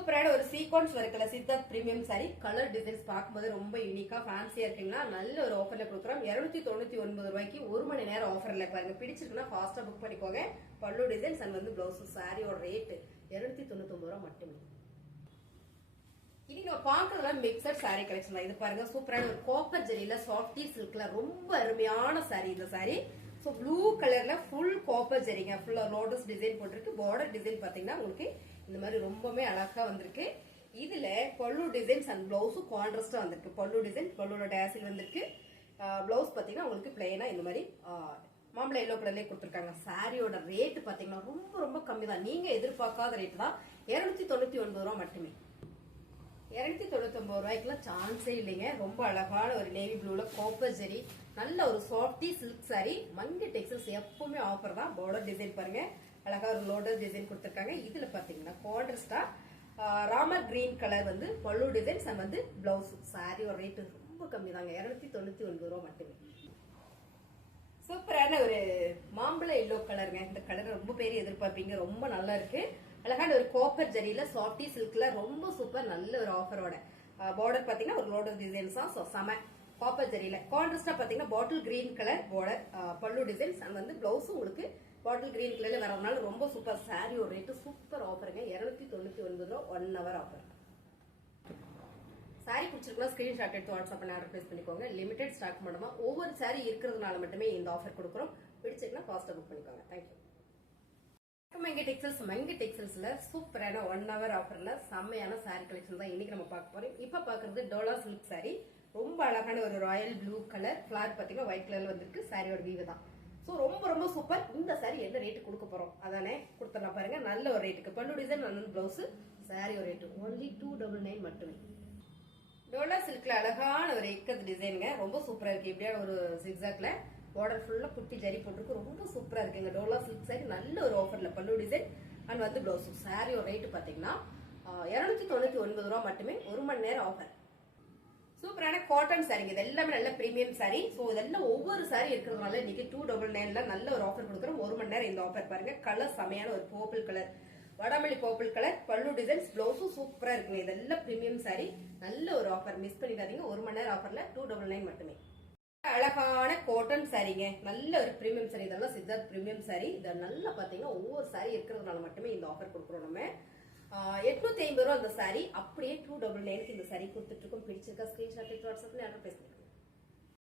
சூப்பரான ஒரு சீக்வன்ஸ் ஒர்க்ல Siddharth premium sorry colour designs பார்க்கும்போது ரொம்ப யூனிக்கா ஃபேன்சியா இருக்குங்களா. நல்ல ஒரு ஆஃபர்ல கொடுக்குறோம். 299 ரூபாய்க்கு 1 மணி நேரம் ஆஃபர்ல பாருங்க. பிடிச்சிருக்குன்னா ஃபாஸ்டா புக் பண்ணிக்கோங்க. பல்லு டிசைன்ஸ் அண்ட் வந்து பிளவுஸ் சாரியோட ரேட் 299 ரூபாய் மட்டுமே. இன்னைக்கு நம்ம பாக்குறதுல மிக்சட் சாரி கலெக்ஷன் தான். இது பாருங்க சூப்பரான ஒரு காப்பர் ஜெரியில சாஃப்டி சில்க்ல ரொம்ப அருமையான சாரி. இந்த சாரி ஸோ ப்ளூ கலர்ல ஃபுல் காப்பர் ஜெரிங்க. ஃபுல்லா லோட்டஸ் டிசைன் போட்டிருக்கு. பார்டர் டிசைன் பாத்தீங்கன்னா உங்களுக்கு இந்த மாதிரி ரொம்பவே அழகா வந்திருக்கு. இதுல பல்லு டிசைன்ஸ் அண்ட் பிளவுஸும் கான்ட்ராஸ்டா வந்திருக்கு. பல்லு டிசைன் பல்லுவோட டேசில் வந்திருக்கு. பிளவுஸ் பாத்தீங்கன்னா உங்களுக்கு பிளைனா இந்த மாதிரி மாம்பழ எல்லோ கலர்லயே கொடுத்துருக்காங்க. சாரியோட ரேட் பாத்தீங்கன்னா ரொம்ப ரொம்ப கம்மி தான். நீங்க எதிர்பார்க்காத ரேட் தான். 299 ரூபாய் மட்டுமே. 299 ரூபாய்க்குலாம் சான்ஸே இல்லைங்க. ரொம்ப அழகான ஒரு நேவி ப்ளூல காப்பர் ஜெரி நல்ல ஒரு சாஃப்டி சில்க் சாரி. மங்கி டெக்ஸ்டைல்ஸ் எப்பவுமே ஆஃபர் தான். பார்டர் டிசைன் பாருங்க அழகா ஒரு லோட்டஸ் டிசைன் கொடுத்துருக்காங்க. இதுல பாத்தீங்கன்னா கான்ட்ராஸ்டா ராமர் கிரீன் கலர் வந்து பல்லு டிசைன்ஸ் அண்ட் வந்து பிளவுஸ். சாரியோட ரேட் ரொம்ப கம்மி தாங்க. 299 ரூபாய் மட்டுமே. சூப்பரான ஒரு மாம்பழ எல்லோ கலருங்க. இந்த கலர் ரொம்ப பேர் எதிர்பார்ப்பீங்க. ரொம்ப நல்லா இருக்கு. அழகான ஒரு காப்பர் ஜெரியில சாஃப்டி சில்க்ல ரொம்ப சூப்பர் நல்ல ஒரு ஆஃபரோட. பார்டர் பாத்தீங்கன்னா ஒரு லோட்டஸ் டிசைன்ஸ் தான் செம காப்பர் ஜெரியில. கான்ட்ராஸ்டா பாத்தீங்கன்னா பாட்டில் கிரீன் கலர் பார்டர் பல்லு டிசைன்ஸ் அண்ட் வந்து பிளவுஸும் உங்களுக்கு பாட்டில் கிரீன் கலர்ல வரதுனால ரொம்ப சூப்பர். சாரியோட ரேட்டு சூப்பர் ஆஃபருங்க. 299 ரூபாய் 1 ஹவர் ஆஃபர். சாரி பிடிச்சிருக்கா ஸ்கிரீன்ஷாட் எடுத்து வாட்ஸ்அப் பண்ணி ஆர்டர் பிளேஸ் பண்ணிக்கோங்க. லிமிடெட் ஸ்டாக் மட்டுமா ஒவ்வொரு சாரி இருக்கிறதுனால மட்டுமே இந்த ஆஃபர் கொடுக்குறோம். பிடிச்சிருக்கா ஃபாஸ்டா புக் பண்ணிக்கோங்க. தேங்க்யூ. மங்கி டெக்ஸ்டைல்ஸ்ல சூப்பரான 1 ஹவர் ஆஃபர்ல செம்மையான சாரி கலெக்ஷன் தான் இன்னைக்கு நம்ம பார்க்க போறோம். இப்ப பாக்குறது டோலா சில்க் சாரி. ரொம்ப அழகான ஒரு ராயல் ப்ளூ கலர் ஃபிளார் பாத்தீங்கன்னா ஒயிட் கலர்ல வந்திருக்கு. சாரியோட வீவு தான். சோ ரொம்ப ரொம்ப சூப்பர். இந்த சாரி என்ன ரேட்டு கொடுக்க போறோம் அதானே கொடுத்துடலாம் பாருங்க. நல்ல ஒரு ரேட்டுக்கு பல்லு டிசைன் நல்ல பிளவுஸ். சாரியோட ரேட்டு only 299 மட்டுமே. டோலா சில்க்ல அழகான ஒரு இக்கத் டிசைனுங்க. ரொம்ப சூப்பரா இருக்கு. இப்படியா ஒரு ஜிக்ஸாக்ல பார்டர் ஃபுல்லா குட்டி ஜரி போட்டிருக்கு. ரொம்ப சூப்பரா இருக்குங்க. டோலா சில்க் சாரி நல்ல ஒரு ஆஃபர்ல பல்லு டிசைன் அண்ட் வந்து பிளவுஸ். சாரியோட ரேட்டு பாத்தீங்கன்னா 299 ரூபாய் மட்டுமே. 1 மணி நேரம் ஆஃபர். சூப்பரான காட்டன் சாரிங்க. இது எல்லாமே நல்ல பிரீமியம் சாரி. சோ இதெல்லாம் ஒவ்வொரு சாரி இருக்கிறதுனால இன்னைக்கு 299ல நல்ல ஒரு ஆஃபர் கொடுக்குறோம். 1 மணி நேரம் இந்த ஆஃபர் பாருங்க. கலர் செமையான ஒரு பர்பிள் கலர் வடமல்லி பர்பிள் கலர் பல்லு டிசைன்ஸ் பிளவுஸும் சூப்பரா இருக்குங்க. இதெல்லாம் பிரீமியம் சாரி நல்ல ஒரு ஆஃபர். மிஸ் பண்ணிடாதீங்க. 1 மணி நேரம் ஆஃபர்ல 299 மட்டுமே. அழகான காட்டன் சாரிங்க. நல்ல ஒரு பிரீமியம் சாரி. இதெல்லாம் சித்தார்த் பிரீமியம் சாரி. இத நல்லா பாத்தீங்கன்னா ஒவ்வொரு சாரி இருக்கிறதுனால மட்டுமே இந்த ஆஃபர் கொடுக்குறோம். நம்ம 850 ரூபாய் அந்த சாரி அப்படியே 299க்கு இந்த சாரி கொடுத்துட்டு இருக்கோம். பிடிச்சிருக்கா ஸ்கிரீன்ஷாட் எடுத்து வாட்ஸ்அப்ல ஆர்டர் பிளேஸ் பண்ணுங்க.